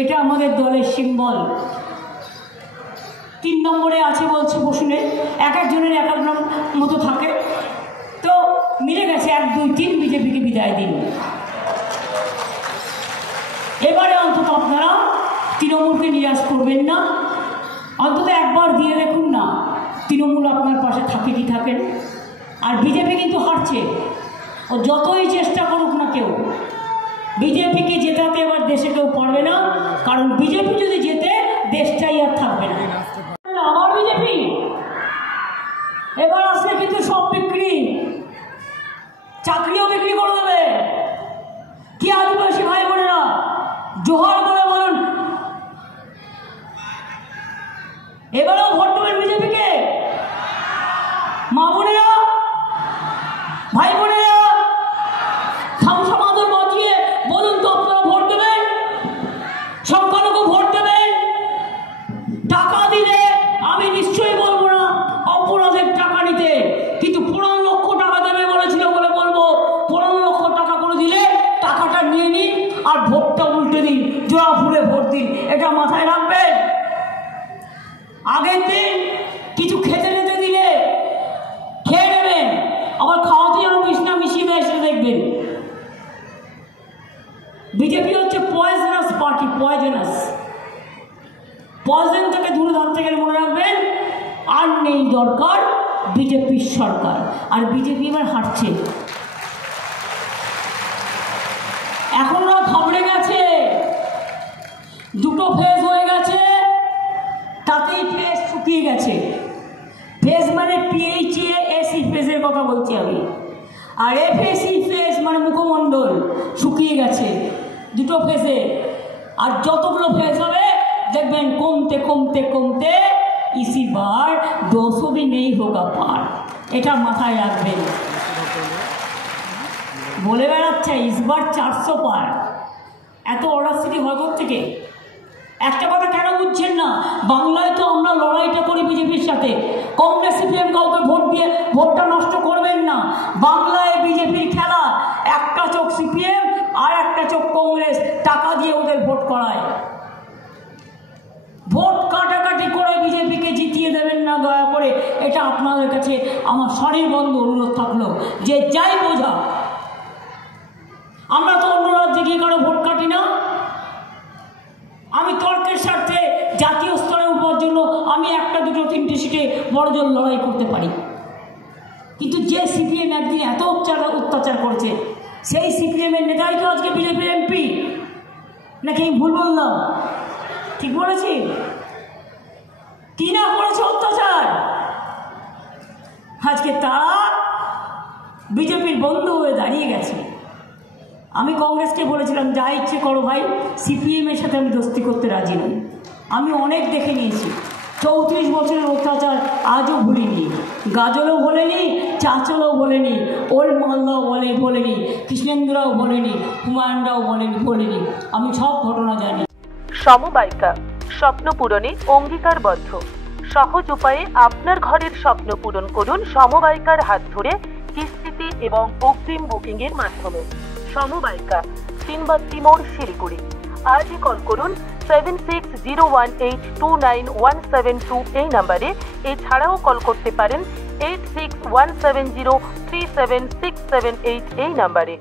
এটা আমাদের দলের সিম্বল। 3 নম্বরে আছে বলছে বসুনে, এক একজনের এক এক নাম মতো থাকে, তো মিলে গেছে 1 2 3 বিজেপিকে বিদায় দিন। এবারে অন্তত আপনারা তৃণমূলকে নিরাশ করবেন না, অন্তত একবার দিয়ে দেখুন না তৃণমূল আপনার পাশে থাকে কি থাকেন। আর বিজেপি কিন্তু হারছে, ও যতই চেষ্টা করুক না কেউ, বিজেপিকে জেতাতে এবার দেশে কেউ পারবে না, কারণ বিজেপি যদি জেতে দেশটাই আর থাকবে না। আবার বিজেপি এবার আসলে কিন্তু সব বিক্রি, চাকরিও বিক্রি করে দেবে। কি আদিবাসী ভাই বোনেরা জোহার বলে বলুন, এবারেও ভোট দেবেন বিজেপিকে? মা বোনেরা, ভাই বোনেরা, থামসামাদর বাজিয়ে বলুন তো আপনারা ভোট দেবেন? সংখ্যালঘু ভোট দেবেন? টাকা দিলে আমি নিশ্চয়ই বলবো না অপরাধের টাকা নিতে, কিন্তু 15 লক্ষ টাকা দেবে বলেছিল বলে বলবো 15 লক্ষ টাকা করে দিলে টাকাটা নিয়ে নিন আর ভোটটা উল্টে দিন, জোড়া ফুলে ভোট দিন। এটা মাথায় রাখবেন। আগের দিন কিছু খেতে নিতে দিলে খেয়ে নেবেন, আবার খাওয়াতে যেন বিষ্ণা মিশিয়ে দেয় সেটা দেখবেন। বিজেপি হচ্ছে পয়জনাস পার্টি, পয়জনাস। পয়জন থেকে দূরে থাকতে গেলে মনে রাখবেন আর নেই দরকার বিজেপির সরকার। আর বিজেপি এবার হাঁটছে, এখন ওরা ঘাবড়ে গেছে, 2টো ফেজ হয়ে গেছে, তাতেই ফেজ শুকিয়ে গেছে। ফেজ মানে PHASE ফেজের কথা বলছি আমি, আর FAC ফেজ মানে মুখমণ্ডল শুকিয়ে গেছে 2টো ফেজে। আর যতগুলো ফেজ হবে দেখবেন কমতে কমতে কমতে इसी बार 200 भी नहीं होगा पार, এটা মাথায় রাখবেন। বলে বেড়াচ্ছে ইসবার 400 পার, এত অরাজনীতি হয় থেকে। একটা কথা কেন বুঝছেন না? বাংলায় তো আমরা লড়াইটা করি বিজেপির সাথে, কংগ্রেস CPM কাউকে ভোট দিয়ে ভোটটা নষ্ট করবেন না। বাংলায় বিজেপির খেলা, একটা চোখ CPM আর একটা চোখ কংগ্রেস, টাকা দিয়ে ওদের ভোট করায়। ভোট কাটাকাটি করে বিজেপিকে জিতিয়ে দেবেন না দয়া করে, এটা আপনাদের কাছে আমার সারিবদ্ধ অনুরোধ থাকলো যে যাই বোঝা। আমরা তো অন্য রাজ্যে গিয়ে কারো ভোট কাটি না। আমি তর্কের স্বার্থে জাতীয় স্তরে উঠবার জন্য আমি 1টা 2টো 3টে সিটে বড়জোর লড়াই করতে পারি, কিন্তু যে CPM একদিন এত অত্যাচার করেছে সেই CPM-এর নেতাই তো আজকে বিজেপির MP। নাকি ভুল বললাম? ঠিক বলেছি? কি না করেছে অত্যাচার, আজকে তারা বিজেপির বন্ধু হয়ে দাঁড়িয়ে গেছে। আমি কংগ্রেসকে বলেছিলাম যা ইচ্ছে করো ভাই, CPM-এর সাথে আমি দোস্তি করতে রাজি নই। আমি অনেক দেখে নিয়েছি, 34 বছরের অত্যাচার আজও ভুলিনি। গাজলও বলেনি, চাঁচলও বলেনি, ওল্ড মালদাও বলেনি, কৃষ্ণেন্দ্ররাও বলেনি, হুমায়ুনরাও বলেনি। আমি সব ঘটনা জানি। সমবায়িকা, স্বপ্ন পূরণে অঙ্গীকারবদ্ধ। সহজ উপায়ে আপনার ঘরের স্বপ্ন পূরণ করুন সমবায়িকার হাত ধরে, কিস্তিতে এবং অগ্রিম বুকিংয়ের মাধ্যমে। সমবায়িকা, 3 বাত্তি মোড়, শিলিগুড়ি। আজই কল করুন 7601829172 এই নাম্বারে। এছাড়াও কল করতে পারেন 8617037678 এই নাম্বারে।